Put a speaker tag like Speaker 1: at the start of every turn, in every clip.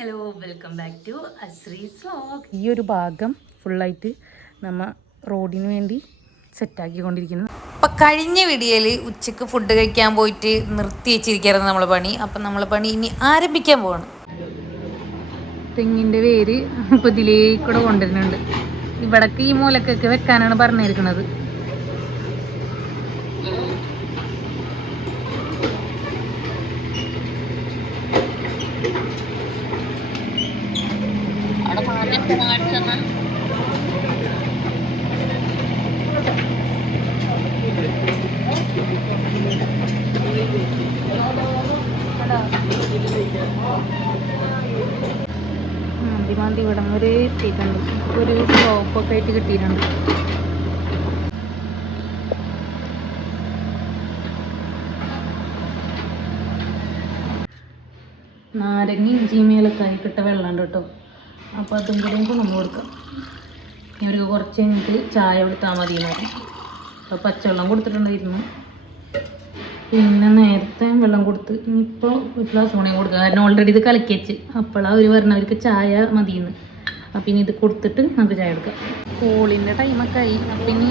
Speaker 1: Hello welcome back to Ashree's vlog
Speaker 2: ഈ ഒരു ഭാഗം ഫുള്ളായിട്ട് നമ്മ റോഡിന് വേണ്ടി സെറ്റാക്കിക്കൊണ്ടിരിക്കുന്നു
Speaker 3: അപ്പം കഴിഞ്ഞ വീഡിയോയിൽ ഉച്ചയ്ക്ക് ഫുഡ് കഴിക്കാൻ പോയിട്ട് നിർത്തി വെച്ചിരിക്കുകയായിരുന്നു നമ്മൾ പണി. അപ്പം നമ്മൾ പണി ഇനി ആരംഭിക്കാൻ പോവാണ്.
Speaker 2: തെങ്ങിന്റെ വേര് ഇപ്പോൾ ഇതിലേക്കൂടെ കൊണ്ടുവരുന്നുണ്ട്. ഇവിടേക്ക് ഈ മൂലക്കൊക്കെ വെക്കാനാണ് പറഞ്ഞിരിക്കുന്നത്. മാന്തി നിന്ന് ഒരു എത്തിയിട്ടുണ്ട് ഒരു സ്ലോപ്പൊക്കെ ആയിട്ട് കിട്ടിയിട്ടുണ്ട്. നാരങ്ങ ഇഞ്ചിയും ഏലക്കായി കിട്ട വെള്ളമുണ്ട് കേട്ടോ. അപ്പോൾ അതും കൂടെ കൊണ്ടു കൊടുക്കാം. ഇവർക്ക് കുറച്ച് കഴിഞ്ഞിട്ട് ചായ കൊടുത്താൽ മതി എന്ന് അപ്പോൾ പച്ചവെള്ളം കൊടുത്തിട്ടുണ്ടായിരുന്നു. പിന്നെ നേരത്തെ വെള്ളം കൊടുത്ത് ഇനിയിപ്പോൾ ഒരു ഗ്ലാസ് കൂടെ കൊടുക്കുക കാരണം ഓൾറെഡി ഇത് കലക്കി വെച്ച് അപ്പോഴാണ് അവർ പറഞ്ഞവർക്ക് ചായ മതിയെന്ന്. അപ്പം ഇനി ഇത് കൊടുത്തിട്ട് നമുക്ക് ചായ എടുക്കാം. കോളിന്റെ ടൈമൊക്കെ ആയി. അപ്പം ഇനി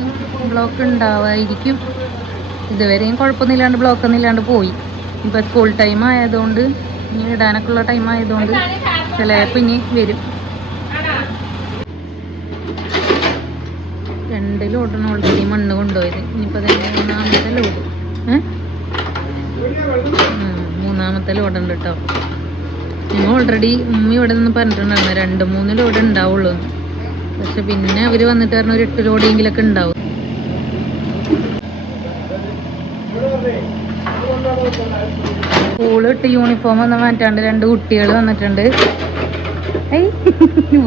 Speaker 2: ബ്ലോക്ക് ഉണ്ടാവായിരിക്കും ഇതുവരെയും കുഴപ്പമൊന്നുമില്ലാണ്ട് ബ്ലോക്ക് ഒന്നുമില്ലാണ്ട് പോയി. ഇപ്പം സ്കൂൾ ടൈം ആയതുകൊണ്ട് ഇനി ഇടാനൊക്കെ ഉള്ള ടൈം ആയതുകൊണ്ട് ചിലപ്പോൾ ഇനി വരും. രണ്ട് ലോഡാണ് ഓൾറെഡി മണ്ണ് കൊണ്ടുപോയത്. ഇനിയിപ്പോൾ അതിന്റെ മൂന്നാമത്തെ ലോഡ് ഏഹ് മൂന്നാമത്തെ ലോഡ് ഉണ്ട് കേട്ടോ ഞങ്ങൾ ഓൾറെഡി ഉമ്മ ഇവിടെ നിന്ന് പറഞ്ഞിട്ടുണ്ടായിരുന്നു രണ്ട് മൂന്ന് ലോഡ് ഉണ്ടാവുള്ളൂ. പക്ഷെ പിന്നെ അവർ വന്നിട്ട് പറഞ്ഞ ഒരു എട്ട് ലോഡെങ്കിലൊക്കെ ഉണ്ടാവും. സ്കൂൾ ഇട്ട് യൂണിഫോം ഒന്നും മാറ്റാണ്ട് രണ്ട് കുട്ടികൾ വന്നിട്ടുണ്ട്. ഏയ്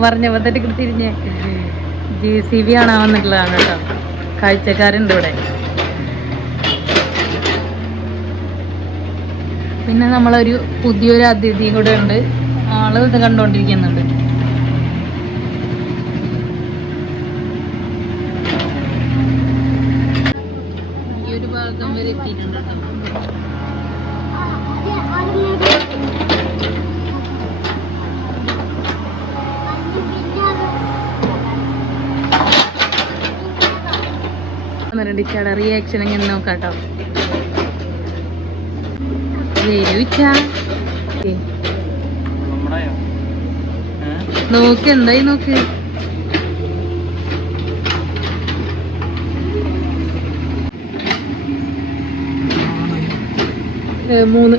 Speaker 2: പറഞ്ഞപ്പോ തന്നെ തിരിഞ്ഞ്. ജെ സി ബി ആണാ വന്നിട്ടുള്ളതാണ് കേട്ടോ കാഴ്ചക്കാരുണ്ട് ഇവിടെ. പിന്നെ നമ്മളൊരു പുതിയൊരു അതിഥി കൂടെ ഉണ്ട്. ആൾ ഇത് കണ്ടോണ്ടിരിക്കുന്നുണ്ട്. ഈ ഒരു ഭാഗം വരെ എത്തിയിട്ടുണ്ട്. എന്നിട്ട് റിയാക്ഷൻ എങ്ങനെ നോക്കാട്ടോ? വരുവിച്ച നോക്ക് എന്തായി നോക്ക്? മൂന്ന്.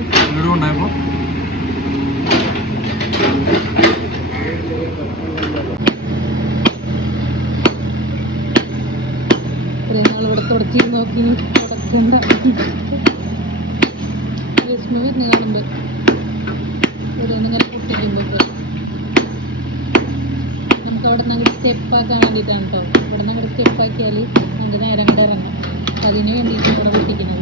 Speaker 2: ഇത്രയും നാൾ ഇവിടെ തുടക്കി നോക്കി തുടക്കണ്ട. വരുന്ന കാണുമ്പോൾ ഓരോന്നിങ്ങനെ പൊട്ടിക്കുമ്പോൾ നമുക്ക് അവിടെ നിന്ന് അങ്ങോട്ട് സ്റ്റെപ്പാക്കാൻ വേണ്ടിയിട്ടാണ് കേട്ടോ ഇവിടെ നിന്ന് അങ്ങോട്ട് സ്റ്റെപ്പാക്കിയാൽ നമുക്ക് നേരം കൂടെ ഇറങ്ങും. അതിന് വേണ്ടിയിട്ട് ഇവിടെ പൊട്ടിക്കുന്നത്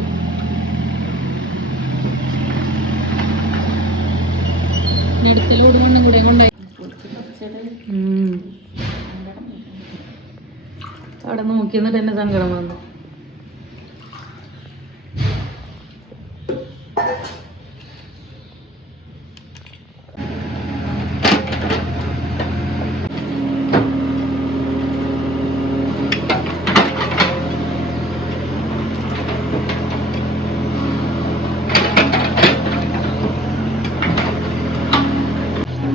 Speaker 2: അവിടെ നോക്കിയെന്നിട്ട് എന്നെ സങ്കടം വന്നു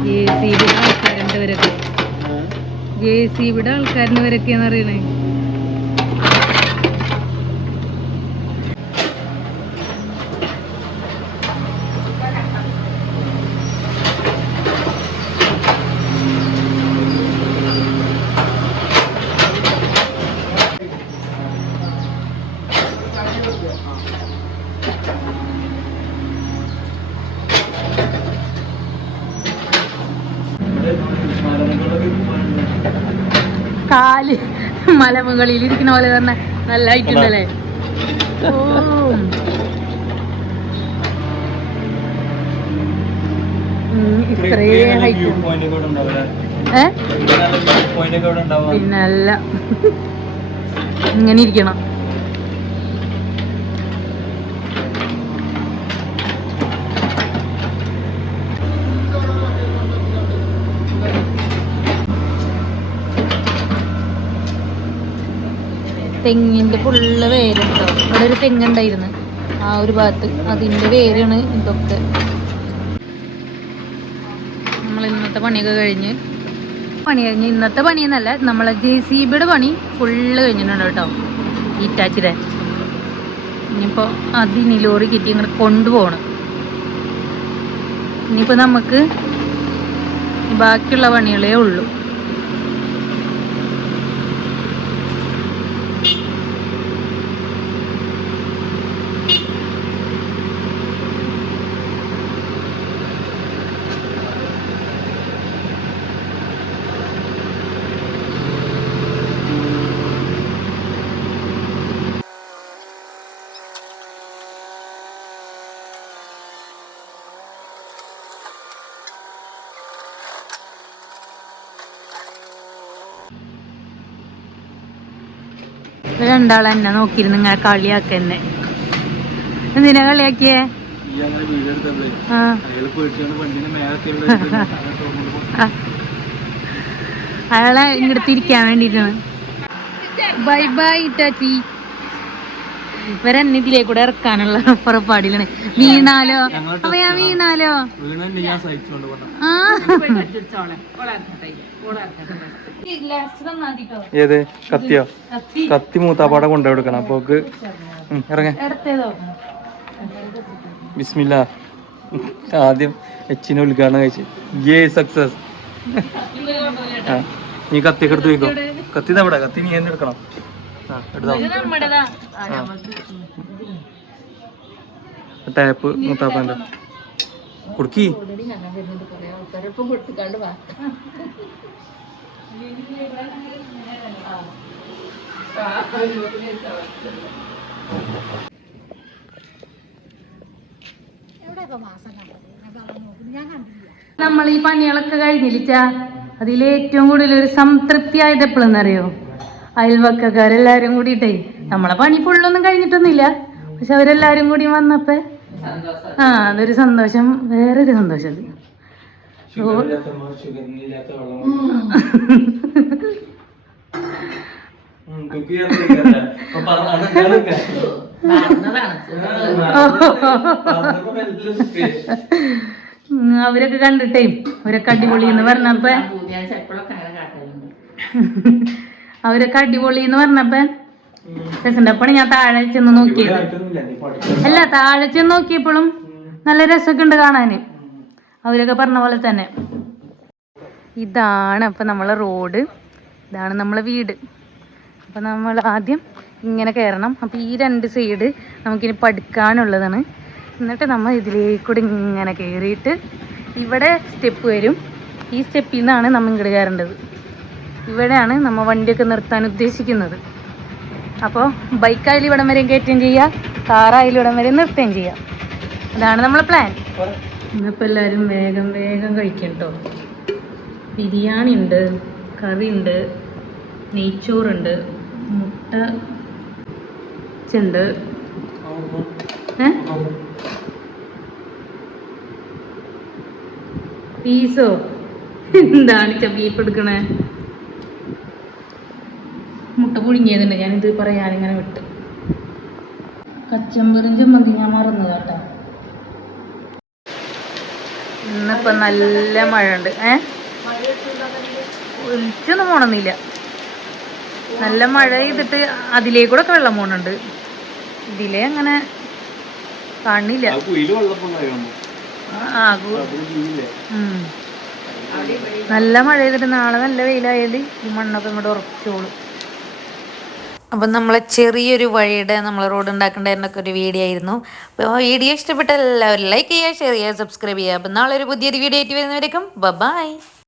Speaker 2: ജെ സി ബിയുടെ ആൾക്കാരുണ്ട് ഇവരൊക്കെ ജെ ആൾക്കാരിന് വരൊക്കെയാണെന്ന് അറിയണേ കാൽ മലമുകളിൽ ഇരിക്കുന്ന പോലെ തന്നെ നല്ല ആയിട്ടുണ്ടല്ലേ? ഓ. ഇത്രേ ഹൈറ്റ് ഏ? പിന്നല്ല. ഇങ്ങനെ ഇരിക്കണം. തെങ്ങിന്റെ ഫുള്ള് വേരുണ്ടോ. ഇവിടെ ഒരു തെങ്ങുണ്ടായിരുന്നു. ആ ഒരു ഭാഗത്ത്. അതിന്റെ വേരാണ് ഇതൊക്കെ. നമ്മൾ ഇന്നത്തെ പണിയൊക്കെ കഴിഞ്ഞ്. പണി കഴിഞ്ഞ് ഇന്നത്തെ പണിയെന്നല്ല നമ്മളെ ജെ സി ബിയുടെ പണി ഫുള്ള് കഴിഞ്ഞിട്ടുണ്ട് കേട്ടോ. ഇറ്റാച്ചിടെ. ഇനിയിപ്പോൾ അതിനി ലോറി കിട്ടി ഇങ്ങനെ കൊണ്ടുപോകണം. ഇനിയിപ്പോൾ നമുക്ക് ബാക്കിയുള്ള പണികളേ ഉള്ളൂ. രണ്ടാളെ എന്നെ നോക്കിയിരുന്നു ഇങ്ങനെ കളിയാക്കന്നെ. എന്തിനാ കളിയാക്കിയേ. അയാളെ ഇങ്ങോട്ട് തിരിക്കാൻ വേണ്ടിട്ടാണ് ബൈ ബൈ ഇവരെന്നെ ഇതിലേ കൂടെ ഇറക്കാനുള്ള പുറപ്പാടിലാണ് വീണാലോ അപ്പൊ ഞാൻ വീണാലോ
Speaker 4: ഏത്? കത്തിയോ? കത്തി. മൂത്താപ്പാടെ കൊണ്ടുപോയി അപ്പൊ ഇറങ്ങ.
Speaker 2: എടുത്തേതോ
Speaker 4: ബിസ്മില്ല. ആദ്യം എച്ചിനെ ഉദ്ഘാടനം കഴിച്ച്. ഏ സക്സസ് നീ കത്തിയൊക്കെ എടുത്ത് വെക്കോ. കത്തി നമ്മടെ കത്തി നീ തന്നെ ടാപ്പ് മൂത്താപ്പാന്റെ കുടുക്കി.
Speaker 2: നമ്മൾ ഈ പണികളൊക്കെ കഴിഞ്ഞില്ല അതിലേറ്റവും കൂടുതൽ ഒരു സംതൃപ്തി ആയത് എപ്പോഴെന്നറിയോ? അയൽവക്കക്കാരെല്ലാരും കൂടിയിട്ടേ നമ്മളെ പണി ഫുള്ളൊന്നും കഴിഞ്ഞിട്ടൊന്നുമില്ല. പക്ഷെ അവരെല്ലാരും കൂടി വന്നപ്പോ ആ അതൊരു സന്തോഷം വേറൊരു സന്തോഷം. അവരൊക്കെ കണ്ടിട്ടേ അവരൊക്കെ അടിപൊളി എന്ന് പറഞ്ഞപ്പോ. അവരൊക്കെ അടിപൊളി എന്ന് പറഞ്ഞപ്പോ രസമുണ്ട് ഞാൻ താഴെ ചെന്ന് നോക്കിയത് അല്ല താഴെ ചെന്ന് നോക്കിയപ്പോഴും നല്ല രസമൊക്കെ ഉണ്ട് കാണാന് അവരൊക്കെ പറഞ്ഞ പോലെ തന്നെ. ഇതാണ് അപ്പൊ നമ്മളെ റോഡ്. ഇതാണ് നമ്മളെ വീട്. അപ്പൊ നമ്മൾ ആദ്യം ഇങ്ങനെ കയറണം. അപ്പൊ ഈ രണ്ട് സൈഡ് നമുക്കിനി പഠിക്കാനുള്ളതാണ്. എന്നിട്ട് നമ്മൾ ഇതിലേക്കൂടെ ഇങ്ങനെ കയറിയിട്ട് ഇവിടെ സ്റ്റെപ്പ് വരും. ഈ സ്റ്റെപ്പിൽ നിന്നാണ് നമ്മൾ ഇങ്ങോട്ട് കയറേണ്ടത്. ഇവിടെയാണ് നമ്മൾ വണ്ടിയൊക്കെ നിർത്താൻ ഉദ്ദേശിക്കുന്നത്. അപ്പോൾ ബൈക്കായാലും ഇവിടം വരെയും കയറ്റുകയും ചെയ്യാം കാറായാലും ഇവിടം വരെ നിർത്തുകയും ചെയ്യാം. അതാണ് നമ്മളെ പ്ലാൻ ഇന്നിപ്പോൾ എല്ലാവരും വേഗം വേഗം കഴിക്കും കേട്ടോ ബിരിയാണി ഉണ്ട് കറി ഉണ്ട് നെയ്ച്ചോറുണ്ട് മുട്ട ചുണ്ട് ഏ? പീസോ? എന്താണ് ചീപ്പ് എടുക്കണേ? പുഴുങ്ങിയതുണ്ട്. ഞാനിത് പറയാനിങ്ങനെ വിട്ട്. കച്ചമ്പറും ചമ്മന്തി ഞാൻ മറന്നു കേട്ടോ. ഇന്നിപ്പോ നല്ല മഴ ഉണ്ട് ഏ? ഒലിച്ചൊന്നും പോണമെന്നില്ല നല്ല മഴ ചെയ്തിട്ട് അതിലേക്കൂടെ കൂടെ വെള്ളം പോണുണ്ട്. ഇതിലേ അങ്ങനെ കാണില്ല. നല്ല മഴ ചെയ്തിട്ട് നാളെ നല്ല വെയിലായാൽ ഈ മണ്ണൊക്കെ ഇങ്ങോട്ട് ഉറച്ചോളും.
Speaker 3: അപ്പം നമ്മളെ ചെറിയൊരു വഴിയുടെ നമ്മൾ റോഡ് ഉണ്ടാക്കേണ്ടതിനൊക്കെ ഒരു വീഡിയോ ആയിരുന്നു. അപ്പോൾ വീഡിയോ ഇഷ്ടപ്പെട്ട എല്ലാവരും ലൈക്ക് ചെയ്യുക ഷെയർ ചെയ്യുക സബ്സ്ക്രൈബ് ചെയ്യുക. അപ്പം നാളെ ഒരു പുതിയൊരു വീഡിയോ ആയിട്ട് വരുന്നവരേക്കും ബൈ